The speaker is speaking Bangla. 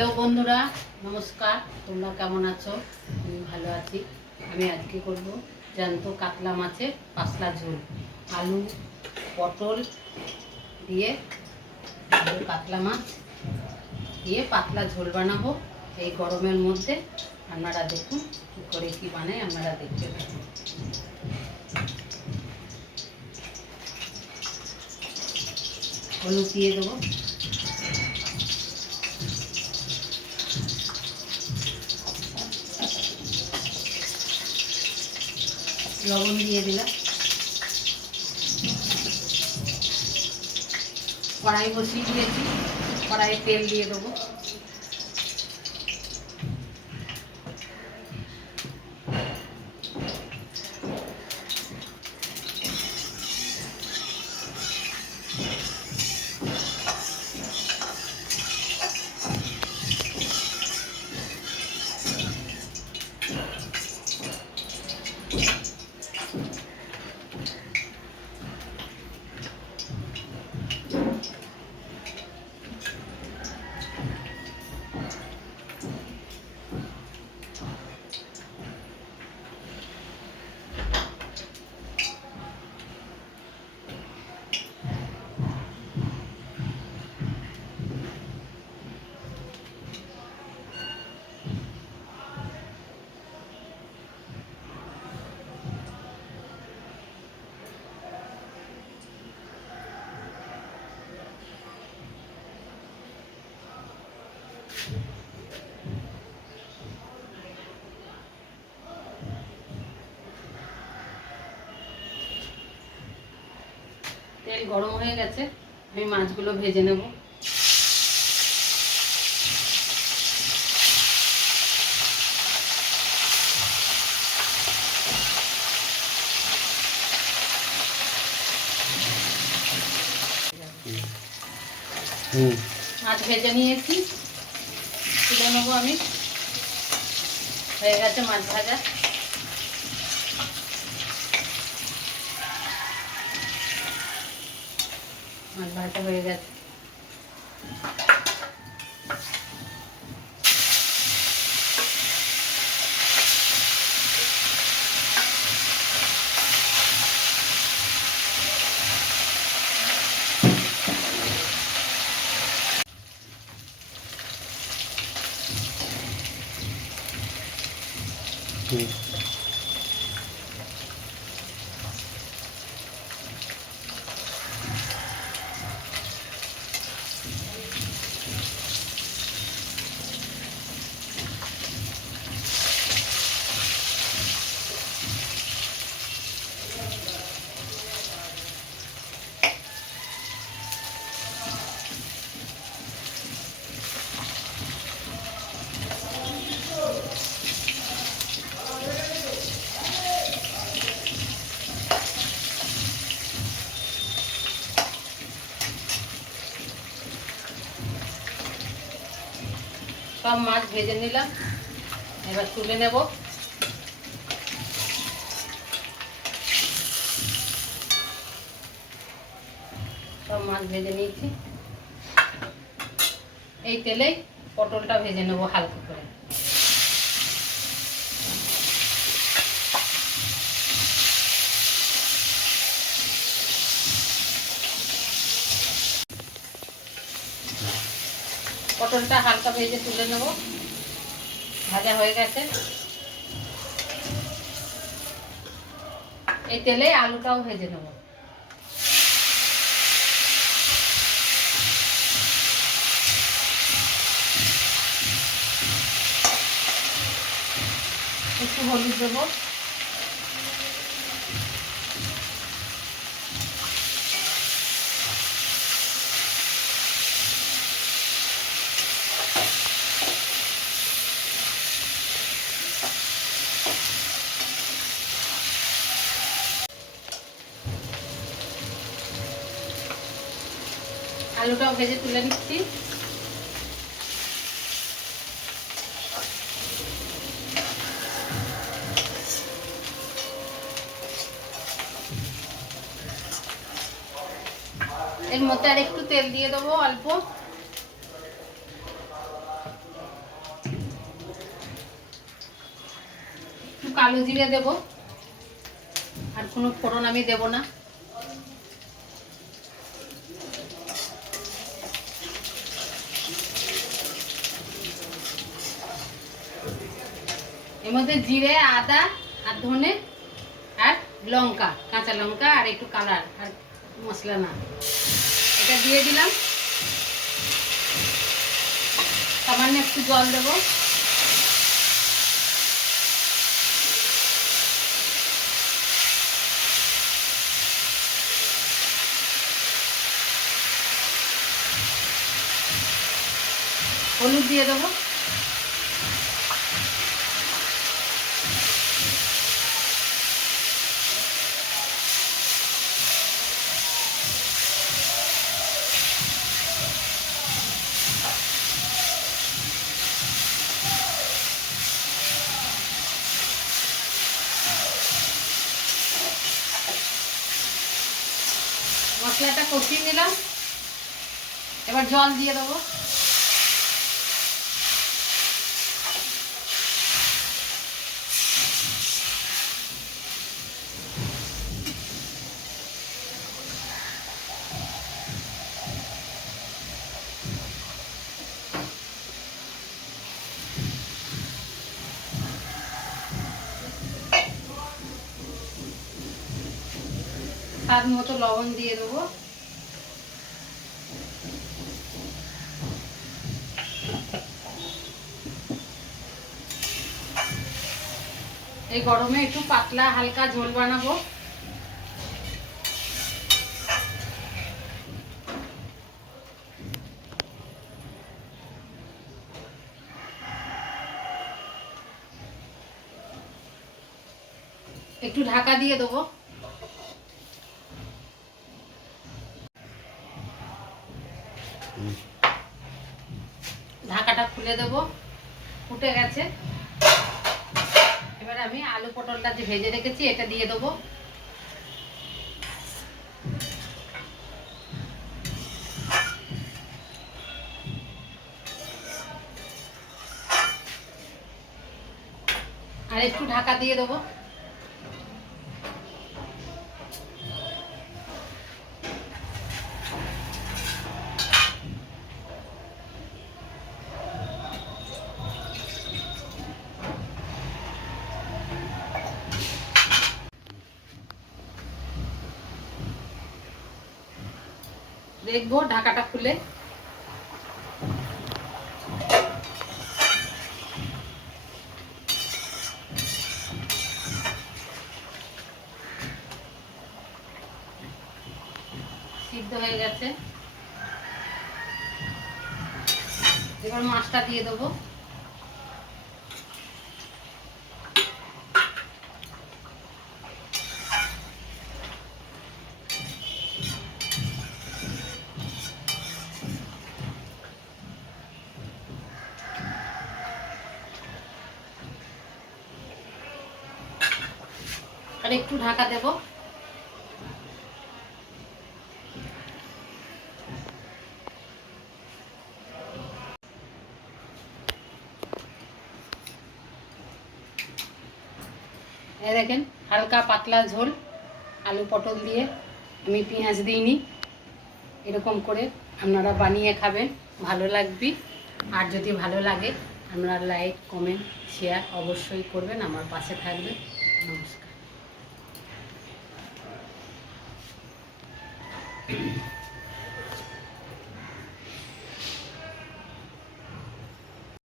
হ্যালো বন্ধুরা, নমস্কার। তোমরা কেমন আছো? আমি ভালো আছি। আমি আজকে করব জ্যান্ত কাতলা মাছের পাতলা ঝোল। আলু পটল দিয়ে কাতলা মাছ দিয়ে পাতলা ঝোল বানাবো এই গরমের মধ্যে। আপনারা দেখুন কী করে কী বানায়, আপনারা দেখতে থাকুন। হলুদ দিয়ে দেবো, লবণ দিয়ে দিলাম, কড়াই বসিয়ে দিয়েছি, কড়াইয়ে তেল দিয়ে দেবো। তেল গরম হয়ে গেছে, আমি মাছগুলো ভেজে নেব। মাছ ভেজে নিয়েছি, তুলে নেবো আমি। হয়ে গেছে মাছ ভাজা। মাছ ভাজা হয়ে গেছে। সব মাছ ভেজে নিলাম, এবার তুলে নেব। সব মাছ ভেজে নিয়েছি, এই তেলেই পটলটা ভেজে নেব হালকা করে। পটলটা হালকা ভেজে তুলে নেব, ভাজা হয়ে গেছে। এই তেলে আলুটাও ভেজে নেব। একটু হলুদ দেবো, আলুটাও ভেজে তুলে নিচ্ছি। এর মধ্যে আর একটু তেল দিয়ে দেবো, অল্প। কালো জিরে দেব, আর কোনো ফোড়ন আমি দেব না। এর মধ্যে জিরে, আদা আর ধনে আর লঙ্কা, কাঁচা লঙ্কা আর একটু কালার আর মশলা না, এটা দিয়ে দিলাম। সামান্য একটু জল দেব। হলুদ দিয়ে দেবো। মশলাটা কষিয়ে নিলাম, এবার জল দিয়ে দেবো। স্বাদ মতো লবণ দিয়ে দেবো। এই গরমে একটু পাতলা হালকা ঝোল বানাবো। একটু ঢাকা দিয়ে দেবো। ঢাকাটা খুলে দেবো। ফুটে গেছে। এবার আমি আলু পটলটা যে ভেজে রেখেছি এটা দিয়ে দেবো। আর একটু ঢাকা দিয়ে দেবো। দেখবো ঢাকাটা খুলে। সিদ্ধ হয়ে গেছে। এবার মাছটা দিয়ে দেবো। আর একটু ঢাকা দেব। এই দেখেন হালকা পাতলা ঝোল আলু পটল দিয়ে, আমি পেঁয়াজ দিইনি। এরকম করে আপনারা বানিয়ে খাবেন, ভালো লাগবে। আর যদি ভালো লাগে আপনারা লাইক কমেন্ট শেয়ার অবশ্যই করবেন, আমার পাশে থাকবেন। নমস্কার।